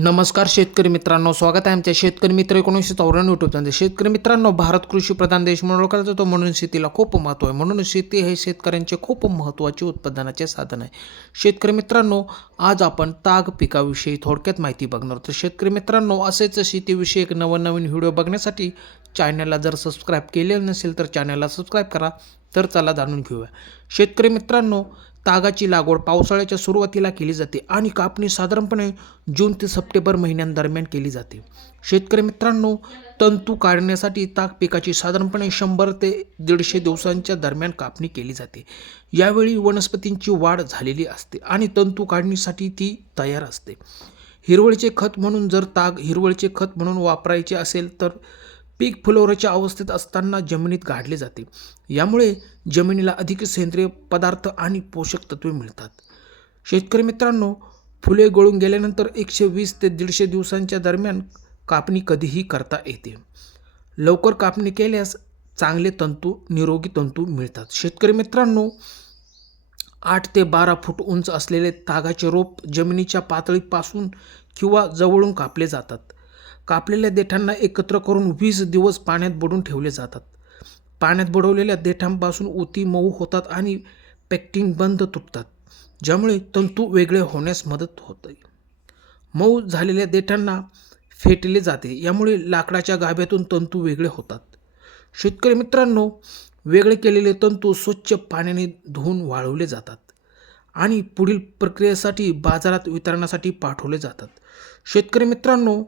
नमस्कार शेतकरी मित्रांनो स्वागत आहे आमच्या शेतकरी मित्र एकोणीसशे चौऱ्याण्णव युट्यूब चॅनल शेतकरी मित्रांनो भारत कृषी प्रधान देश म्हणून ओळखला जातो. म्हणून शेतीला खूप महत्त्व आहे. म्हणून शेती हे शेतकऱ्यांचे खूप महत्त्वाचे उत्पादनाचे साधन आहे. शेतकरी मित्रांनो आज आपण ताग पिकाविषयी थोडक्यात माहिती बघणार तर शेतकरी मित्रांनो असेच शेतीविषयक नवनवीन व्हिडिओ बघण्यासाठी चॅनलला जर सबस्क्राईब केलेलं नसेल तर चॅनलला सबस्क्राईब करा. तर चला जाणून घेऊया. शेतकरी मित्रांनो तागाची लागवड पावसाळ्याच्या सुरुवातीला केली जाते आणि कापणी साधारणपणे जून ते सप्टेंबर महिन्यांदरम्यान केली जाते. शेतकरी मित्रांनो तंतू काढण्यासाठी ताग पिकाची साधारणपणे शंभर ते दीडशे दिवसांच्या दरम्यान कापणी केली जाते. यावेळी वनस्पतींची वाढ झालेली असते आणि तंतू काढणीसाठी ती तयार असते. हिरवळीचे खत म्हणून जर ताग हिरवळीचे खत म्हणून वापरायचे असेल तर पीक फुलोऱ्याच्या अवस्थेत असताना जमिनीत गाडले जाते. यामुळे जमिनीला अधिक सेंद्रिय पदार्थ आणि पोषक तत्वे मिळतात. शेतकरी मित्रांनो फुले गळून गेल्यानंतर एकशे वीस ते दीडशे दिवसांच्या दरम्यान कापणी कधीही करता येते. लवकर कापणी केल्यास चांगले तंतू निरोगी तंतू मिळतात. शेतकरी मित्रांनो आठ ते बारा फूट उंच असलेले तागाचे रोप जमिनीच्या पातळीपासून किंवा जवळून कापले जातात. कापलेल्या देठांना एकत्र करून वीस दिवस पाण्यात बुडून ठेवले जातात. पाण्यात बुडवलेल्या देठांपासून ओती मऊ होतात आणि पॅक्टिंग बंद तुटतात ज्यामुळे तंतू वेगळे होण्यास मदत होते. मऊ झालेल्या देठांना फेटले जाते यामुळे लाकडाच्या गाभ्यातून तंतू वेगळे होतात. शेतकरी मित्रांनो वेगळे केलेले तंतू स्वच्छ पाण्याने धुवून वाळवले जातात आणि पुढील प्रक्रियेसाठी बाजारात वितरणासाठी पाठवले जातात. शेतकरी मित्रांनो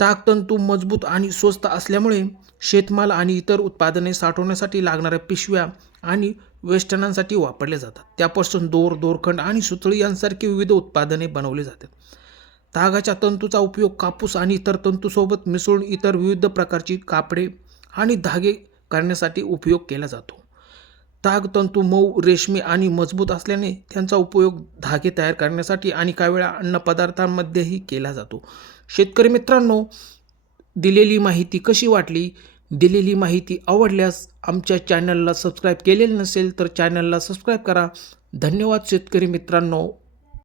ताकतंतू मजबूत आणि स्वस्त असल्यामुळे शेतमाल आणि इतर उत्पादने साठवण्यासाठी लागणाऱ्या पिशव्या आणि वेष्टनांसाठी वापरले जातात. त्यापासून दोर दोरखंड आणि सुतळी यांसारखी विविध उत्पादने बनवली जातात. तागाच्या तंतूचा उपयोग कापूस आणि इतर तंतूसोबत मिसळून इतर विविध प्रकारची कापडे आणि धागे करण्यासाठी उपयोग केला जातो. ताग तंतू मऊ रेशमी आणि मजबूत असल्याने त्यांचा उपयोग धागे तयार करण्यासाठी आणि काही वेळा अन्नपदार्थांमध्येही केला जातो. शेतकरी मित्रांनो दिलेली माहिती कशी वाटली? दिलेली माहिती आवडल्यास आमच्या चॅनलला सबस्क्राईब केलेलं नसेल तर चॅनलला सबस्क्राईब करा. धन्यवाद शेतकरी मित्रांनो.